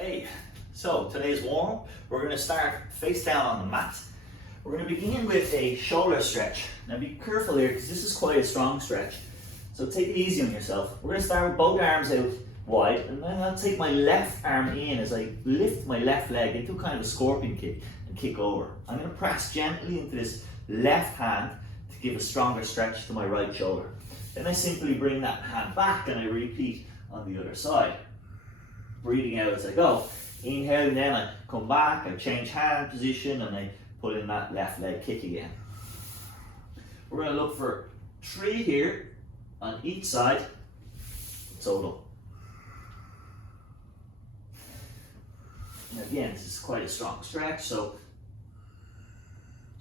Hey, so today's warm-up, we're going to start face down on the mat. We're going to begin with a shoulder stretch. Now be careful here because this is quite a strong stretch. So take it easy on yourself. We're going to start with both arms out wide, and then I'll take my left arm in as I lift my left leg into kind of a scorpion kick and kick over. I'm going to press gently into this left hand to give a stronger stretch to my right shoulder. Then I simply bring that hand back and I repeat on the other side. Breathing out as I go. Inhaling, then I come back, I change hand position, and I put in that left leg kick again. We're going to look for 3 here on each side, total. And again, this is quite a strong stretch, so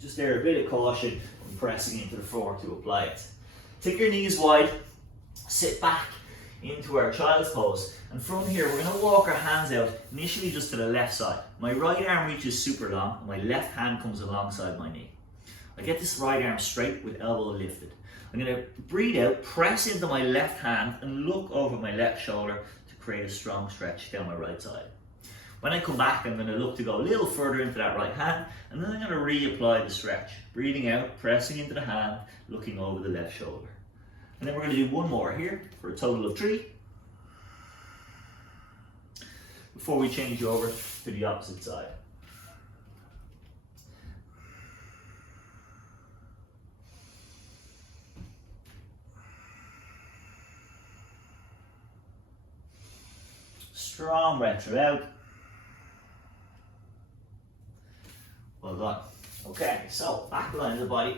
just there a bit of caution when pressing into the floor to apply it. Take your knees wide, sit back into our child's pose, and from here we're going to walk our hands out initially just to the left side. My right arm reaches super long and my left hand comes alongside my knee. I get this right arm straight with elbow lifted. I'm going to breathe out, press into my left hand and look over my left shoulder to create a strong stretch down my right side. When I come back, I'm going to look to go a little further into that right hand, and then I'm going to reapply the stretch. Breathing out, pressing into the hand, looking over the left shoulder. And then we're going to do one more here for a total of 3. Before we change over to the opposite side. Strong breath throughout. Well done. Okay, so back line of the body.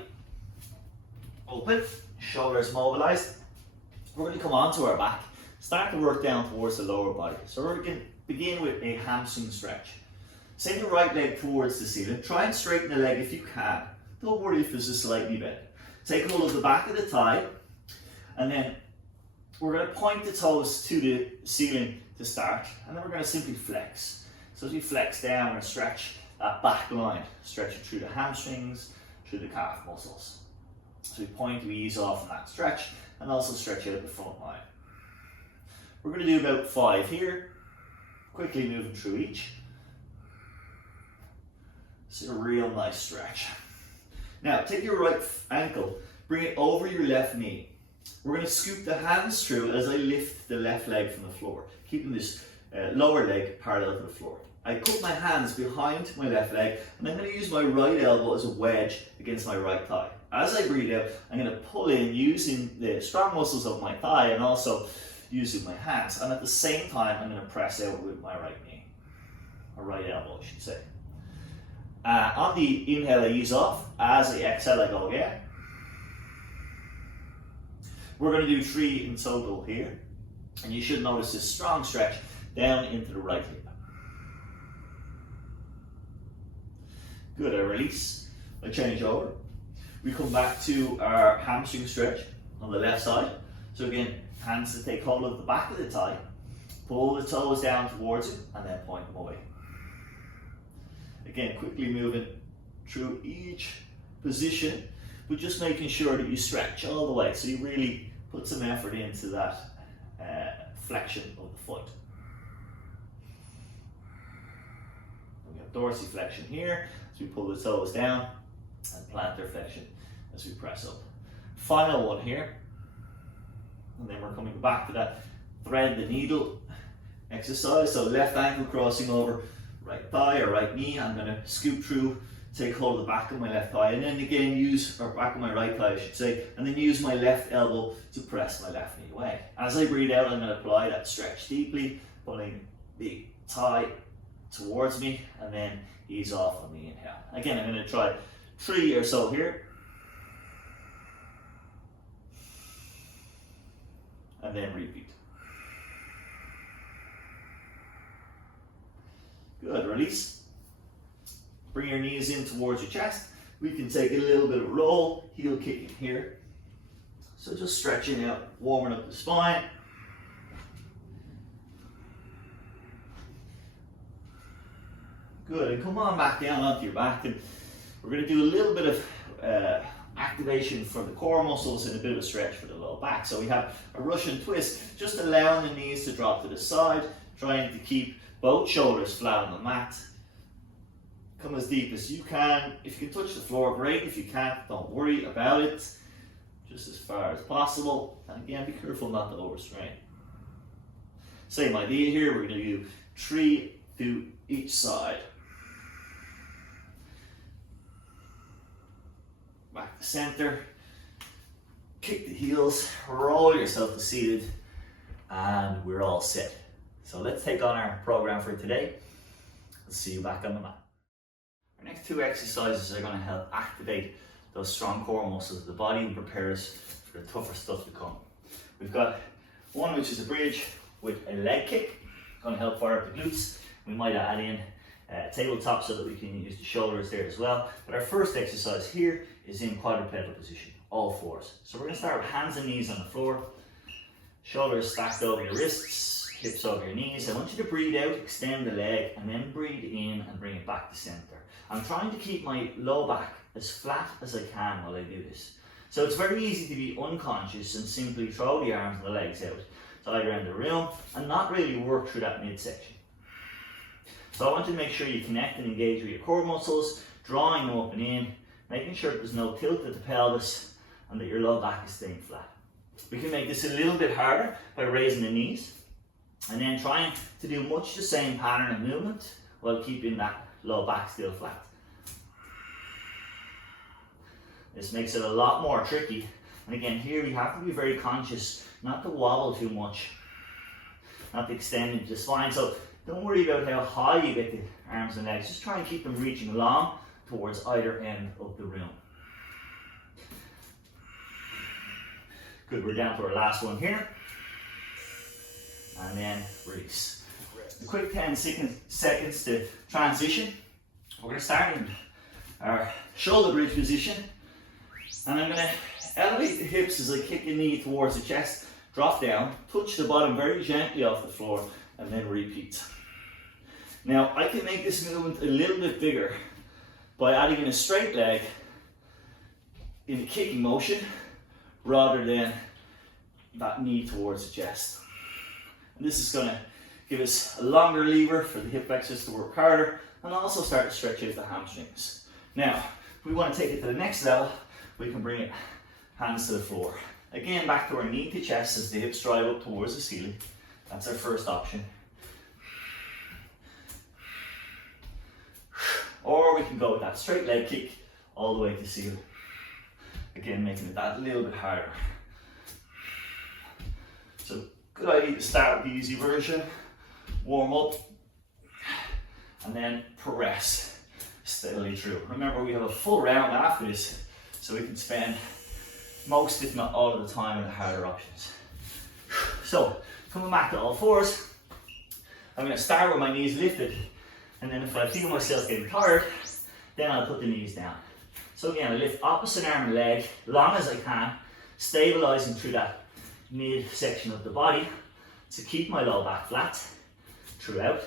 Open, shoulders mobilized. We're going to come onto our back. Start to work down towards the lower body. So we're going to begin with a hamstring stretch. Send the right leg towards the ceiling. Try and straighten the leg if you can. Don't worry if it's just slightly bent. Take hold of the back of the thigh, and then we're going to point the toes to the ceiling to start, and then we're going to simply flex. So as we flex down, we're going to stretch that back line, stretch it through the hamstrings, through the calf muscles. So we point, we ease off from that stretch, and also stretch out the front line. We're going to do about 5 here, quickly moving through each. It's a real nice stretch. Now take your right ankle, bring it over your left knee. We're going to scoop the hands through as I lift the left leg from the floor, keeping this lower leg parallel to the floor. I put my hands behind my left leg, and I'm going to use my right elbow as a wedge against my right thigh. As I breathe out, I'm going to pull in using the strong muscles of my thigh and also using my hands. And at the same time, I'm going to press out with my right knee, or right elbow, I should say. On the inhale, I ease off. As I exhale, I go again. We're going to do 3 in total here. And you should notice this strong stretch down into the right hip. Good, I release, I change over. We come back to our hamstring stretch on the left side. So again, hands to take hold of the back of the thigh, pull the toes down towards it, and then point them away. Again, quickly moving through each position, but just making sure that you stretch all the way. So you really put some effort into that flexion of the foot. We have dorsiflexion here, as we pull the toes down, and plantar flexion as we press up. Final one here, and then we're coming back to that thread the needle exercise. So left ankle crossing over right thigh or right knee. I'm going to scoop through, take hold of the back of my left thigh, and then again or back of my right thigh I should say, and then use my left elbow to press my left knee away. As I breathe out, I'm going to apply that stretch deeply, pulling the thigh towards me, and then ease off on the inhale. Again, I'm going to try 3 or so here. And then repeat. Good, release. Bring your knees in towards your chest. We can take a little bit of roll, heel kicking here. So just stretching out, warming up the spine. Good, and come on back down onto your back. And we're going to do a little bit of activation for the core muscles and a bit of a stretch for the low back. So we have a Russian twist, just allowing the knees to drop to the side, trying to keep both shoulders flat on the mat. Come as deep as you can. If you can touch the floor, great. If you can't, don't worry about it. Just as far as possible. And again, be careful not to overstrain. Same idea here. We're going to do 3 through each side. Back to center. Kick the heels. Roll yourself to seated. And we're all set. So let's take on our program for today. Let's see you back on the mat. Our next 2 exercises are going to help activate those strong core muscles of the body and prepare us for the tougher stuff to come. We've got one which is a bridge with a leg kick, going to help fire up the glutes. We might add in a tabletop so that we can use the shoulders there as well. But our first exercise here is in quadrupedal position, all fours. So we're going to start with hands and knees on the floor, shoulders stacked over your wrists, hips over your knees. I want you to breathe out, extend the leg, and then breathe in and bring it back to center. I'm trying to keep my low back as flat as I can while I do this. So it's very easy to be unconscious and simply throw the arms and the legs out to either end of the room and not really work through that midsection. So I want you to make sure you connect and engage with your core muscles, drawing them up and in, making sure there's no tilt at the pelvis and that your low back is staying flat. We can make this a little bit harder by raising the knees and then trying to do much the same pattern of movement while keeping that low back still flat. This makes it a lot more tricky. And again, here we have to be very conscious not to wobble too much, not to extend into the spine. So don't worry about how high you get the arms and legs. Just try and keep them reaching along towards either end of the room. Good, we're down to our last one here. And then release. A quick 10 seconds to transition. We're going to start in our shoulder bridge position. And I'm going to elevate the hips as I kick the knee towards the chest, drop down, touch the bottom very gently off the floor, and then repeat. Now, I can make this movement a little bit bigger by adding in a straight leg in a kicking motion rather than that knee towards the chest. And this is going to give us a longer lever for the hip flexors to work harder and also start to stretch out the hamstrings. Now, if we want to take it to the next level, we can bring it hands to the floor. Again, back to our knee to chest as the hips drive up towards the ceiling. That's our first option. Or we can go with that straight leg kick all the way to ceiling. Again, making it that little bit harder. So, good idea to start with the easy version, warm up, and then progress steadily through. Remember, we have a full round after this, so we can spend most, if not all of the time, in the harder options. So, coming back to all fours, I'm going to start with my knees lifted, and then if I feel myself getting tired, then I'll put the knees down. So again, I lift opposite arm and leg, long as I can, stabilizing through that midsection of the body to keep my low back flat throughout,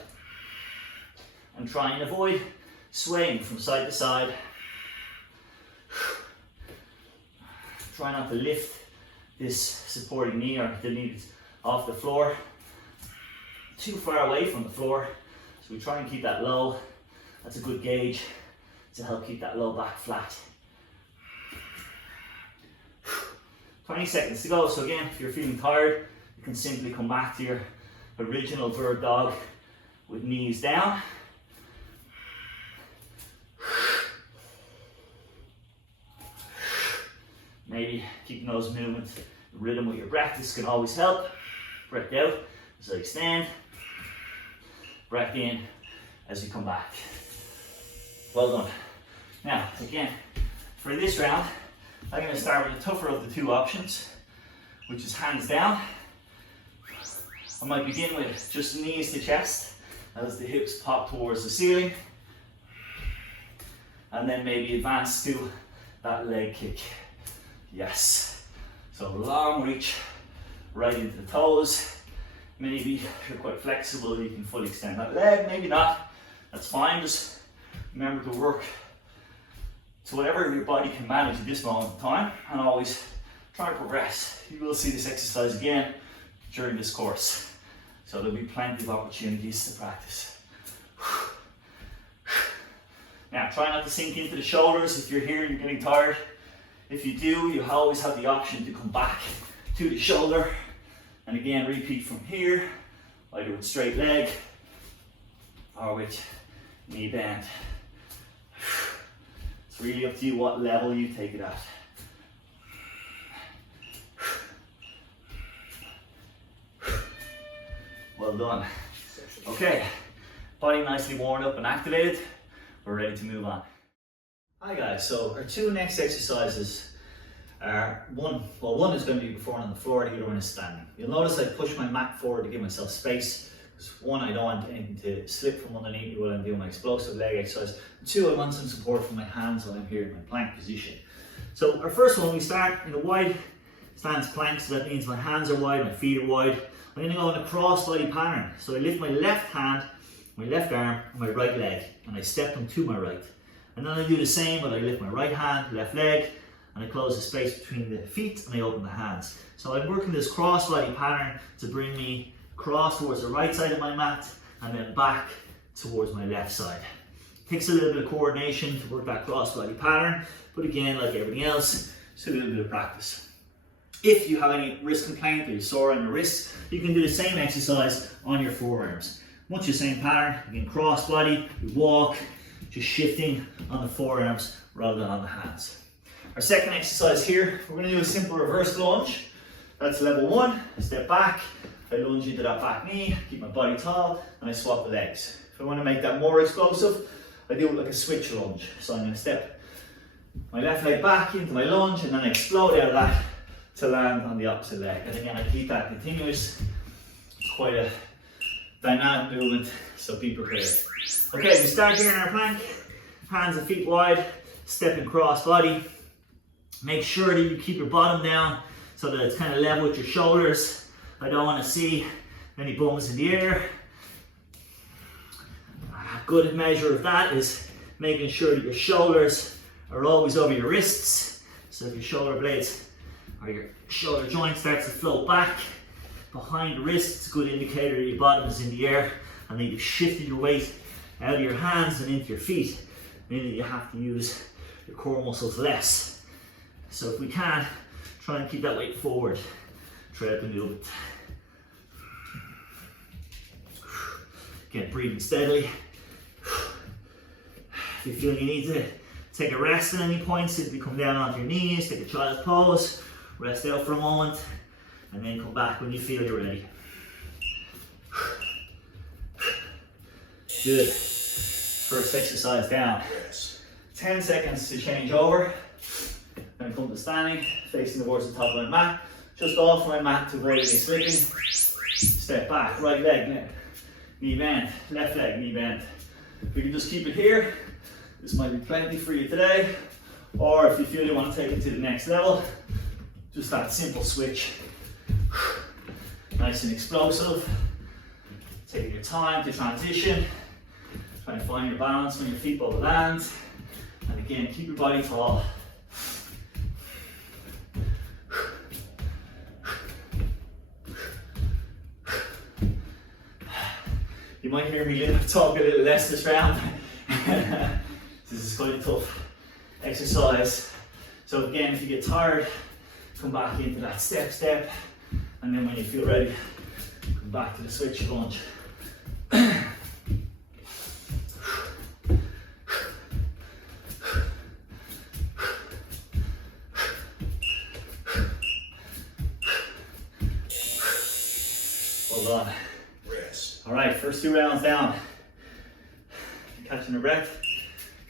and try and avoid swaying from side to side. Try not to lift this supporting knee or the knee off the floor too far away from the floor. So we try and keep that low. That's a good gauge to help keep that low back flat. 20 seconds to go. So again, if you're feeling tired, you can simply come back to your original bird dog with knees down. Maybe keeping those movements, the rhythm with your breath. This can always help. Breath out as I extend. Breath in as you come back. Well done. Now, again, for this round, I'm going to start with the tougher of the two options, which is hands down. I might begin with just knees to chest as the hips pop towards the ceiling. And then maybe advance to that leg kick. Yes. So long reach right into the toes. Maybe if you're quite flexible, you can fully extend that leg. Maybe not. That's fine. Just remember to work to whatever your body can manage at this moment in time, and always try to progress. You will see this exercise again during this course. So there'll be plenty of opportunities to practice. Now try not to sink into the shoulders if you're here and you're getting tired. If you do, you always have the option to come back to the shoulder. And again, repeat from here, either with straight leg or with knee bend. It's really up to you what level you take it at. Well done. Okay, body nicely worn up and activated. We're ready to move on. Hi guys, so our two next exercises are one is going to be performed on the floor, the other one is standing. You'll notice I push my mat forward to give myself space. Because one, I don't want anything to slip from underneath me while I'm doing my explosive leg exercise. And two, I want some support from my hands while I'm here in my plank position. So our first one, we start in a wide stance plank, so that means my hands are wide, my feet are wide. I'm going to go in a cross body pattern. So I lift my left hand, my left arm, and my right leg, and I step them to my right. And then I do the same, but I lift my right hand, left leg, and I close the space between the feet and I open the hands. So I'm working this cross body pattern to bring me across towards the right side of my mat and then back towards my left side. It takes a little bit of coordination to work that cross body pattern, but again, like everything else, it's a little bit of practice. If you have any wrist complaint or you're sore on your wrists, you can do the same exercise on your forearms. Much the same pattern, again, cross body, we walk, just shifting on the forearms rather than on the hands. Our second exercise here, we're going to do a simple reverse lunge. That's level one. Step back, I lunge into that back knee, keep my body tall, and I swap the legs. If I want to make that more explosive, I do it like a switch lunge. So I'm going to step my left leg back into my lunge and then I explode out of that to land on the opposite leg. And again, I keep that continuous. It's quite a dynamic movement, so be prepared. Okay, we start here in our plank, hands and feet wide, stepping cross body. Make sure that you keep your bottom down so that it's kind of level with your shoulders. I don't want to see any bums in the air. A good measure of that is making sure that your shoulders are always over your wrists. So if your shoulder blades or your shoulder joint starts to float back behind the wrist, it's a good indicator that your bottom is in the air and that you've shifted your weight out of your hands and into your feet, meaning you have to use your core muscles less. So if we can, try and keep that weight forward throughout the movement. Again, breathing steadily. If you feel you need to take a rest at any point, simply come down onto your knees, take a child's pose, rest out for a moment, and then come back when you feel you're ready. Good. First exercise down. 10 seconds to change over. Then come to standing, facing towards the top of my mat. Just off my mat to avoid any slipping. Step back, right leg, knee bend, left leg, knee bend. We can just keep it here. This might be plenty for you today. Or if you feel you want to take it to the next level, just that simple switch. Nice and explosive. Taking your time to transition. Try and find your balance when your feet both land. And again, keep your body tall. You might hear me talk a little less this round. This is quite a tough exercise. So again, if you get tired, come back into that step, and then when you feel ready, come back to the switch lunge. Well done. All right, first 2 rounds down. Catching your breath.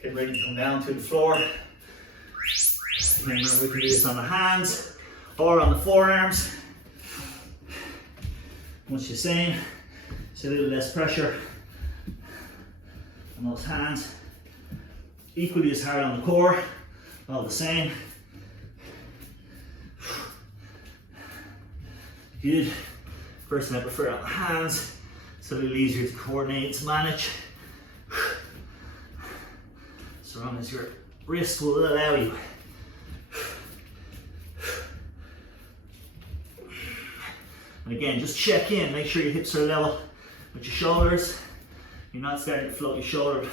Get ready to come down to the floor. And remember, we can do this on the hands or on the forearms. Much the same. It's a little less pressure on those hands. Equally as hard on the core. All the same. Good. Personally, I prefer on the hands. It's a little easier to coordinate, to manage. So long as your wrist will allow you. And again, just check in, make sure your hips are level with your shoulders. You're not starting to float your shoulder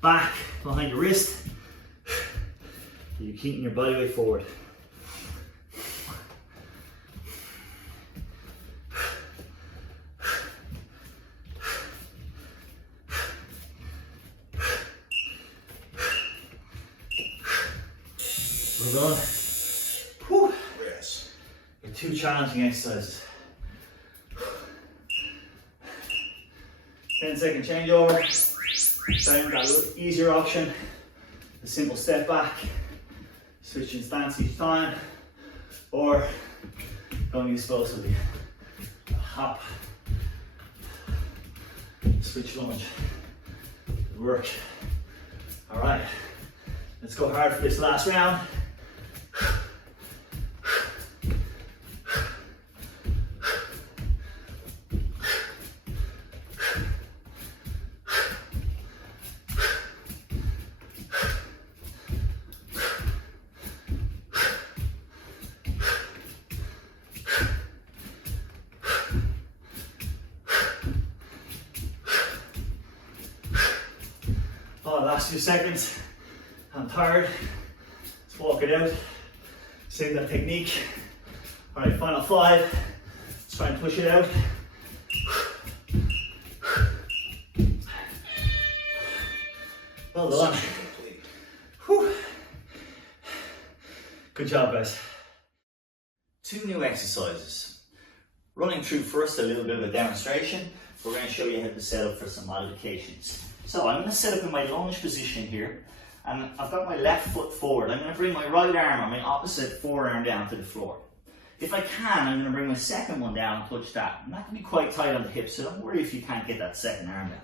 back behind your wrist. You're keeping your body weight forward. Well done. Whew. Yes. Your 2 challenging exercises. 10-second changeover. Down that little easier option. A simple step back. Switching stance each time. Or going explosively. Hop. Switch lunge. Good work. Alright. Let's go hard for this last round. Oh, last few seconds. I'm tired. Let's walk it out. Save that technique. All right, final 5. Let's try and push it out. Well done. Whew. Good job, guys. 2 new exercises. Running through first a little bit of a demonstration. We're going to show you how to set up for some modifications. So I'm going to set up in my lunge position here, and I've got my left foot forward. I'm going to bring my right arm or my opposite forearm down to the floor. If I can, I'm going to bring my second one down and touch that. And that can be quite tight on the hips, so don't worry if you can't get that second arm down.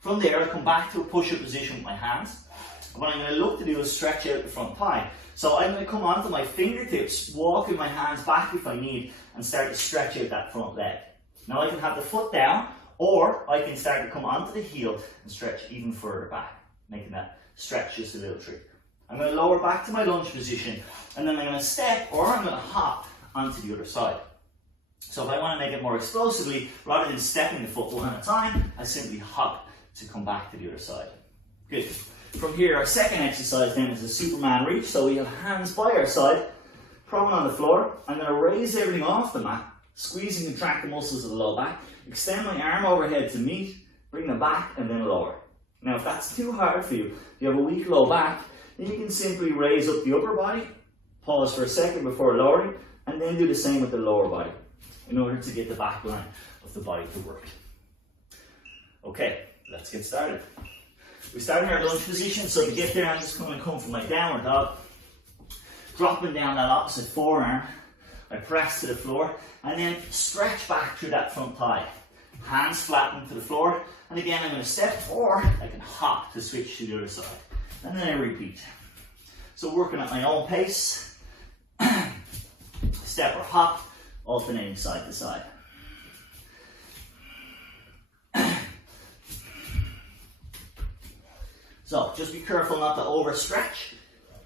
From there, I'll come back to a push-up position with my hands. And what I'm going to look to do is stretch out the front thigh. So I'm going to come onto my fingertips, walk with my hands back if I need, and start to stretch out that front leg. Now I can have the foot down, or I can start to come onto the heel and stretch even further back, making that stretch just a little trickier. I'm going to lower back to my lunge position, and then I'm going to step, or I'm going to hop onto the other side. So if I want to make it more explosively, rather than stepping the foot one at a time, I simply hop to come back to the other side. Good. From here, our second exercise then is a Superman reach. So we have hands by our side, prone on the floor. I'm going to raise everything off the mat, squeeze and contract the muscles of the low back, extend my arm overhead to meet, bring them back and then lower. Now if that's too hard for you, if you have a weak low back, then you can simply raise up the upper body, pause for a second before lowering, and then do the same with the lower body in order to get the back line of the body to work. Okay, let's get started. We start in our lunge position, so to get there I'm just going to come from my downward dog, dropping down that opposite forearm. I press to the floor and then stretch back through that front thigh. Hands flatten to the floor, and again I'm going to step, or I can hop to switch to the other side. And then I repeat. So working at my own pace, step or hop, alternating side to side. So just be careful not to overstretch.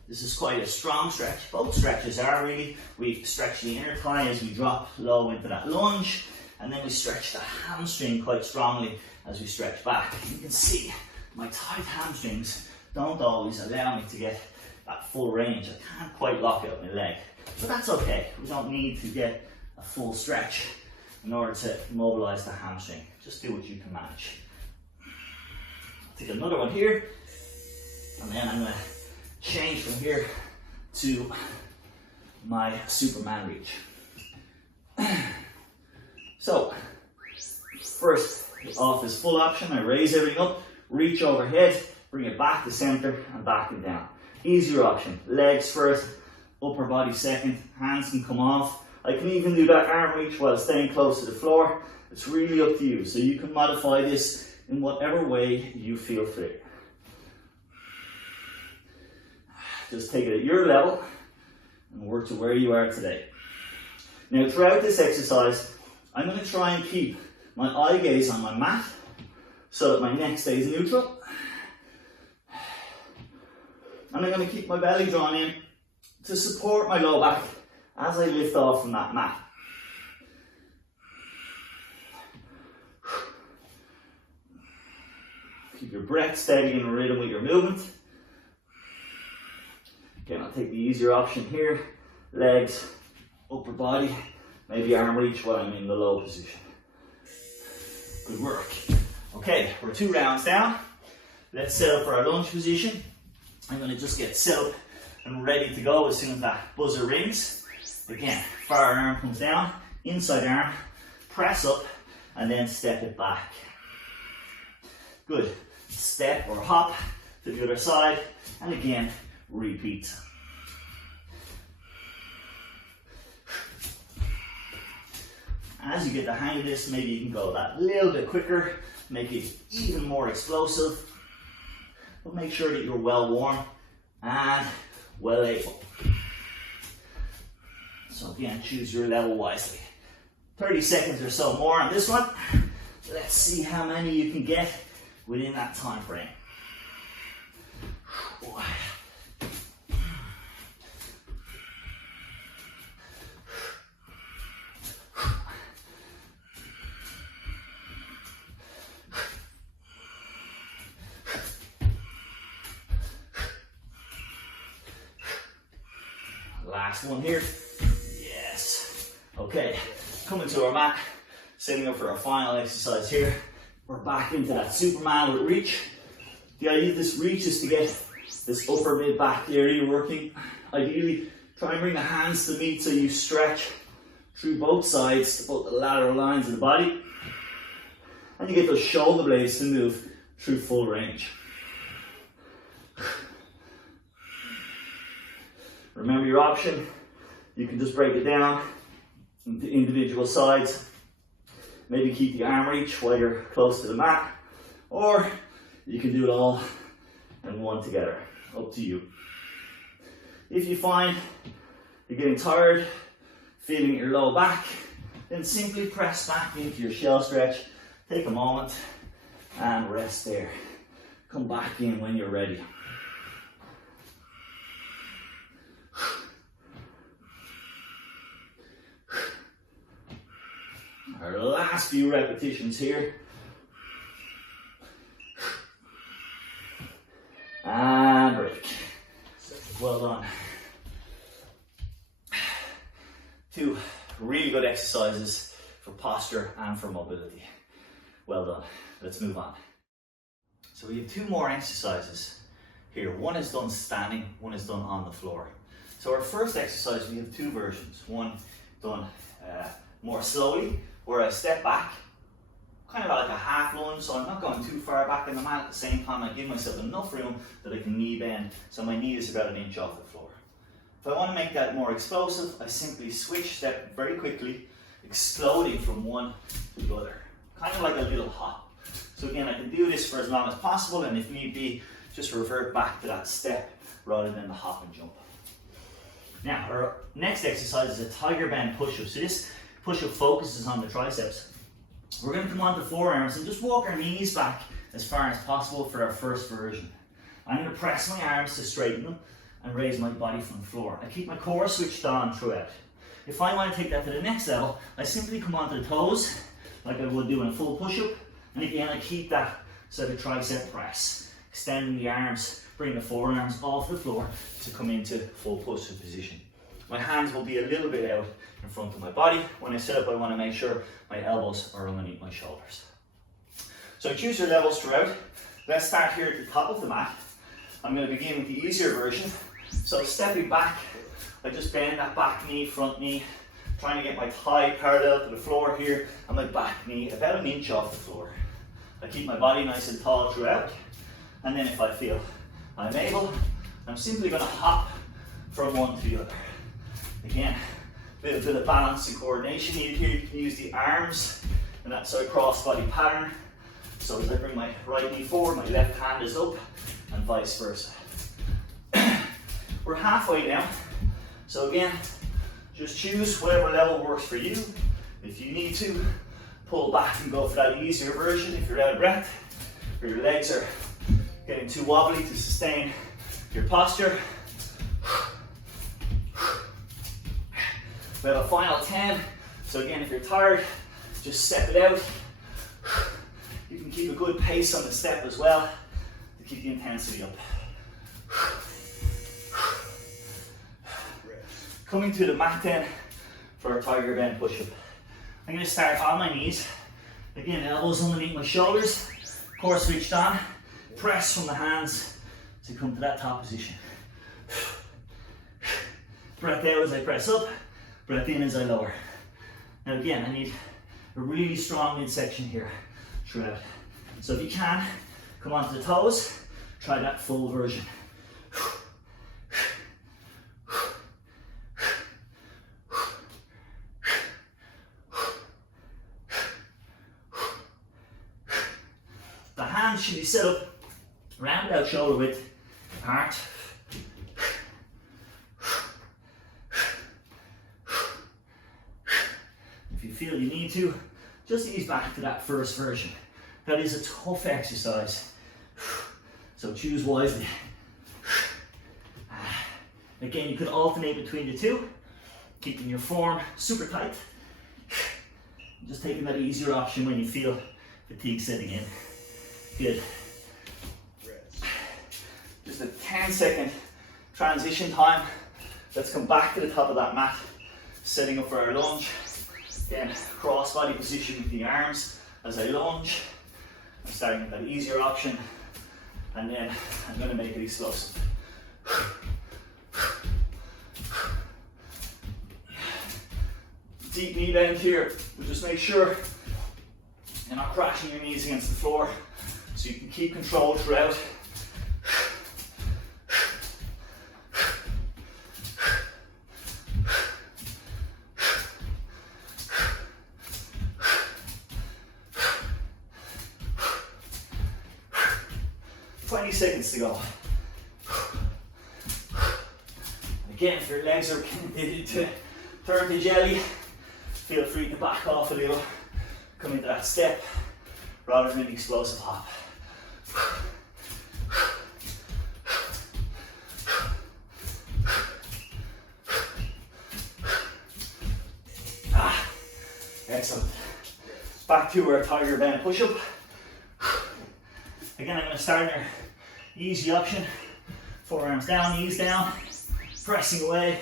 This is quite a strong stretch. Both stretches are really. We stretch the inner thigh as we drop low into that lunge, and then we stretch the hamstring quite strongly as we stretch back. You can see my tight hamstrings don't always allow me to get that full range. I can't quite lock out my leg, but that's okay. We don't need to get a full stretch in order to mobilize the hamstring. Just do what you can manage. I'll take another one here, and then I'm going to change from here to my Superman reach. So, first off this full option, I raise everything up, reach overhead, bring it back to center and back and down. Easier option, legs first, upper body second, hands can come off. I can even do that arm reach while staying close to the floor. It's really up to you, so you can modify this in whatever way you feel fit. Just take it at your level and work to where you are today. Now throughout this exercise, I'm going to try and keep my eye gaze on my mat so that my neck stays neutral. And I'm going to keep my belly drawn in to support my low back as I lift off from that mat. Keep your breath steady and rhythm with your movement. Again, I'll take the easier option here. Legs, upper body, maybe arm reach while I'm in the low position. Good work. Okay, we're 2 rounds down. Let's set up for our lunge position. I'm going to just get set up and ready to go as soon as that buzzer rings. Again, far arm comes down, inside arm, press up, and then step it back. Good. Step or hop to the other side, and again, repeat. As you get the hang of this, maybe you can go that little bit quicker, make it even more explosive, but make sure that you're well warm and well able. So again, choose your level wisely. 30 seconds or so more on this one. Let's see how many you can get within that time frame. Last one here. Yes. Okay, coming to our mat, setting up for our final exercise here. We're back into that Superman with reach. The idea of this reach is to get this upper mid back area working. Ideally, try and bring the hands to meet so you stretch through both sides, both the lateral lines of the body. And you get those shoulder blades to move through full range. Remember your option, you can just break it down into individual sides. Maybe keep the arm reach while you're close to the mat, or you can do it all in one together, up to you. If you find you're getting tired, feeling your low back, then simply press back into your shell stretch, take a moment and rest there. Come back in when you're ready. Our last few repetitions here. And break. Well done. 2 really good exercises for posture and for mobility. Well done. Let's move on. So we have 2 more exercises here. One is done standing, one is done on the floor. So our first exercise, we have 2 versions. One done more slowly, where I step back, kind of like a half lunge, so I'm not going too far back in the mat. At the same time, I give myself enough room that I can knee bend, so my knee is about 1 inch off the floor. If I want to make that more explosive, I simply switch step very quickly, exploding from one to the other, kind of like a little hop. So again, I can do this for as long as possible, and if need be, just revert back to that step rather than the hop and jump. Now, our next exercise is a tiger bend push-up. So this push-up focuses on the triceps. We're going to come on to forearms and just walk our knees back as far as possible for our first version. I'm going to press my arms to straighten them and raise my body from the floor. I keep my core switched on throughout. If I want to take that to the next level, I simply come onto the toes like I would do in a full push-up, and again I keep that sort of tricep press, extending the arms, bring the forearms off the floor to come into full push-up position. My hands will be a little bit out in front of my body. When I sit up, I want to make sure my elbows are underneath my shoulders. So choose your levels throughout. Let's start here at the top of the mat. I'm going to begin with the easier version. So stepping back, I just bend that back knee, front knee, trying to get my thigh parallel to the floor here, and my back knee about 1 inch off the floor. I keep my body nice and tall throughout, and then if I feel I'm able, I'm simply going to hop from one to the other. Again, a little bit of balance and coordination needed here. You can use the arms in that sort of cross body pattern. So as I bring my right knee forward, my left hand is up, and vice versa. We're halfway now. So again, just choose whatever level works for you. If you need to, pull back and go for that easier version if you're out of breath, or your legs are getting too wobbly to sustain your posture. We have a final 10. So again, if you're tired, just step it out. You can keep a good pace on the step as well to keep the intensity up. Coming to the mat then for a tiger bend push-up. I'm going to start on my knees. Again, elbows underneath my shoulders, core switched on. Press from the hands to come to that top position. Breath out as I press up, breath in as I lower. Now again, I need a really strong midsection here throughout. So if you can, come onto the toes, try that full version. The hands should be set up round about shoulder width apart. If you feel you need to, just ease back to that first version. That is a tough exercise, so choose wisely. Again, you could alternate between the two, keeping your form super tight. Just taking that easier option when you feel fatigue setting in. Good. Just a 10-second transition time. Let's come back to the top of that mat, setting up for our lunge. Again, cross body position with the arms as I lunge. I'm starting with that easier option, and then I'm going to make it explosive. Deep knee bend here, but just make sure you're not crashing your knees against the floor so you can keep control throughout. Seconds to go. Again, if your legs are continuing to turn to jelly, feel free to back off a little, come into that step rather than an explosive hop. Excellent. Back to our tiger bend push-up. Again, I'm going to start in our easy option. Forearms down, knees down, pressing away.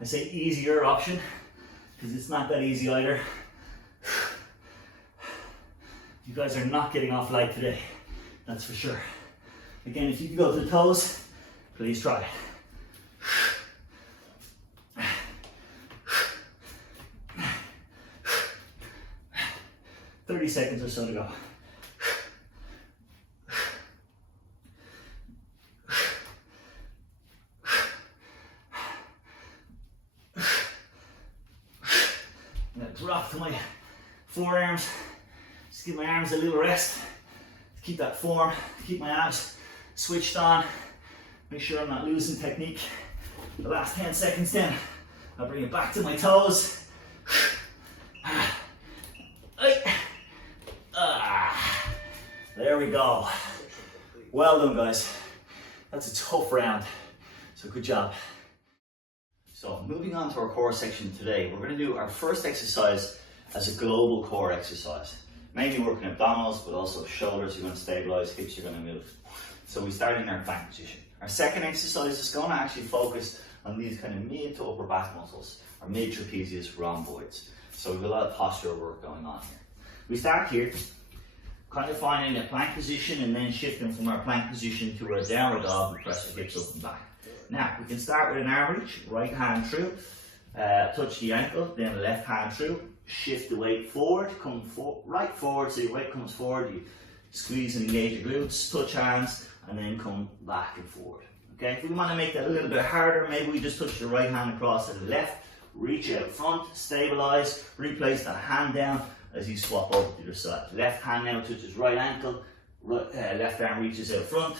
I say easier option because it's not that easy either. You guys are not getting off light today, that's for sure. Again, if you can go to the toes, please try it. 30 seconds or so to go. I'm going to drop to my forearms, just give my arms a little rest, keep that form, keep my abs switched on, make sure I'm not losing technique. The last 10 seconds then, I'll bring it back to my toes. There we go. Well done, guys. That's a tough round, so good job. So moving on to our core section today, we're going to do our first exercise as a global core exercise. Mainly working abdominals, but also shoulders you're going to stabilize, hips you're going to move. So we start in our plank position. Our second exercise is going to actually focus on these kind of mid to upper back muscles, our mid trapezius rhomboids. So we have a lot of postural work going on here. We start here, kind of finding a plank position and then shifting from our plank position to a downward dog and press the hips up and back. Now, we can start with an arm reach, right hand through, touch the ankle, then left hand through, shift the weight forward, come right forward, so your weight comes forward, you squeeze and engage your glutes, touch hands, and then come back and forward. Okay, if we want to make that a little bit harder, maybe we just touch the right hand across to the left, reach out front, stabilize, replace that hand down as you swap over to the side. Left hand now touches right ankle, left arm reaches out front,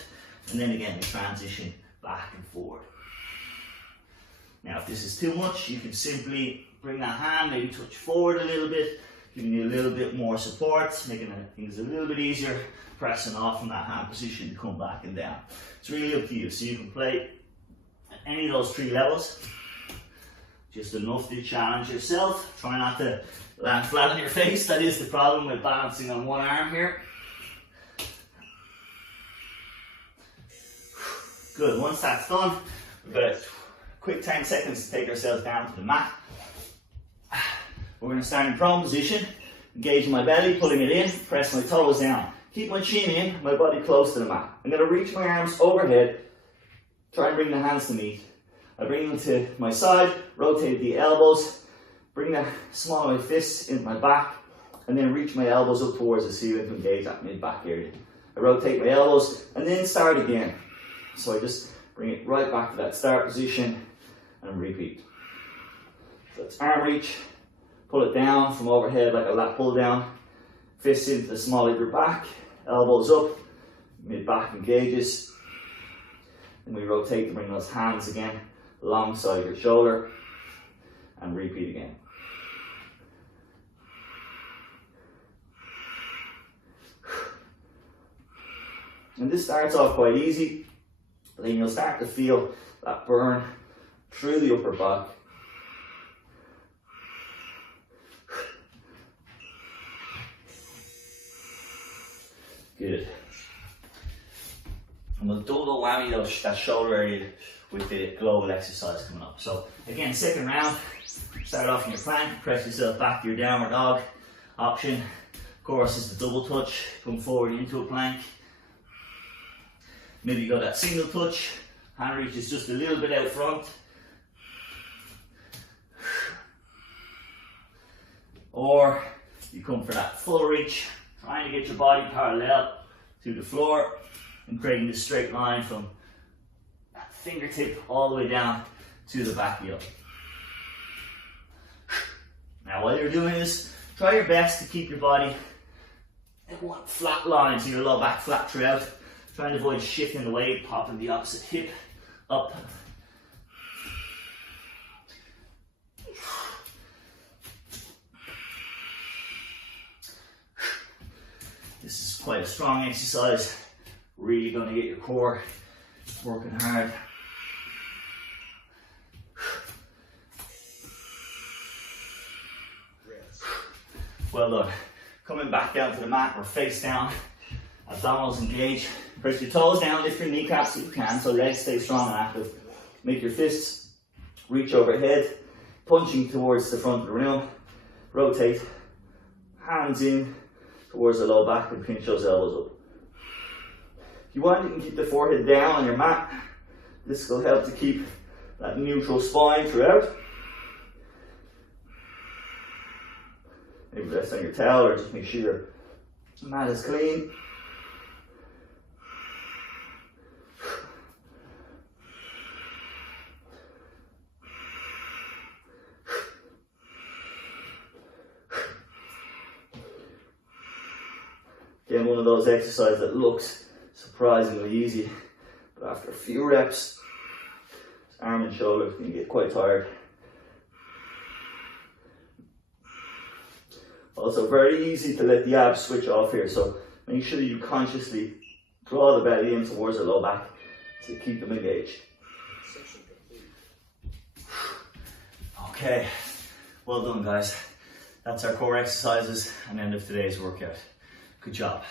and then again we transition back and forward. Now if this is too much, you can simply bring that hand, maybe touch forward a little bit, giving you a little bit more support, making things a little bit easier, pressing off from that hand position to come back and down. It's really up to you, so you can play at any of those three levels. just enough to challenge yourself. Try not to land flat on your face. That is the problem with balancing on one arm here. Good, once that's done, we've got a quick 10 seconds to take ourselves down to the mat. We're going to start in prone position, engaging my belly, pulling it in, press my toes down. Keep my chin in, my body close to the mat. I'm going to reach my arms overhead, try and bring the hands to meet. I bring them to my side, rotate the elbows, bring the small of my fists into my back, and then reach my elbows up towards the ceiling to engage that mid-back area. I rotate my elbows, and then start again. So I just bring it right back to that start position, and repeat. So it's arm reach, pull it down from overhead like a lat pull down, fists into the small of your back, elbows up, mid-back engages, and we rotate to bring those hands again alongside your shoulder, and repeat again. And this starts off quite easy, but then you'll start to feel that burn through the upper back. Good. And we'll double whammy that shoulder area with the global exercise coming up. So again, second round, start off in your plank, press yourself back to your downward dog. Option, of course, is the double touch, come forward into a plank. Maybe you got that single touch, hand reach is just a little bit out front. Or you come for that full reach, trying to get your body parallel to the floor and creating this straight line from that fingertip all the way down to the back heel. Now while you're doing this, try your best to keep your body in one flat line, so your low back flat throughout. Trying to avoid shifting the weight, popping the opposite hip up. This is quite a strong exercise. Really going to get your core working hard. Well done. Coming back down to the mat, we're face down. Abdominals engage. Press your toes down, lift your kneecaps if you can, so legs stay strong and active. Make your fists reach overhead, punching towards the front of the room. Rotate, hands in towards the low back and pinch those elbows up. If you want, you can keep the forehead down on your mat. This will help to keep that neutral spine throughout. Maybe rest on your towel or just make sure your mat is clean. Again, one of those exercises that looks surprisingly easy, but after a few reps, arm and shoulders can get quite tired. Also very easy to let the abs switch off here, so make sure you consciously draw the belly in towards the low back to keep them engaged. Okay, well done guys. That's our core exercises and end of today's workout. Good job.